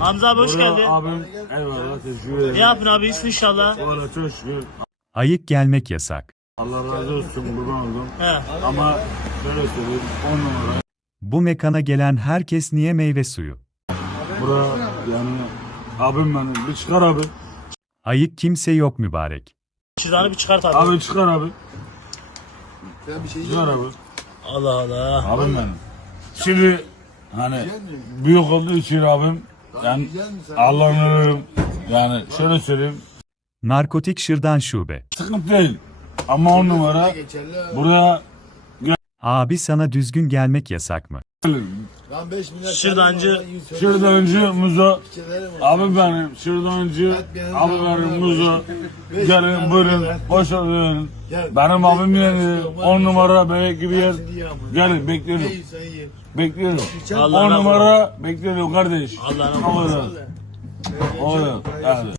Hamza abi hoş Buraya geldin. abim eyvallah teşekkür ederim. Ne yapın abi iyisin inşallah. Valla çok şükür. Ayık gelmek yasak. Allah razı olsun kurban oldum. He. Ama şöyle söyleyeyim 10 numara. Bu mekana gelen herkes niye meyve suyu? Bura yani abim benim. Bir çıkar abi. Ayık kimse yok mübarek. Şırdanı bir çıkart abi. Abi çıkar abi. Ben bir şey Çıkar abi. Allah Allah. Abim benim. Şimdi hani büyük olduğu için abim yani Allah'ın yani şöyle söyleyeyim Narkotik şırdan şube. sıkıntı değil. Ama 10 numara buraya Abi sana düzgün gelmek yasak mı? gelin. Lan 5 milyar Şırdancı. Şırdancı Muzo. Abi benim şırdancı. Abi benim Muzo. Gelin buyurun. Boş olun. Benim abim yani 10 numara bebek gibi yer. Gelin bekliyorum. Bekliyorum. Allah'ına 10 numara bekliyorum kardeş. Allah'ına Oğlum. Oğlum. Yani.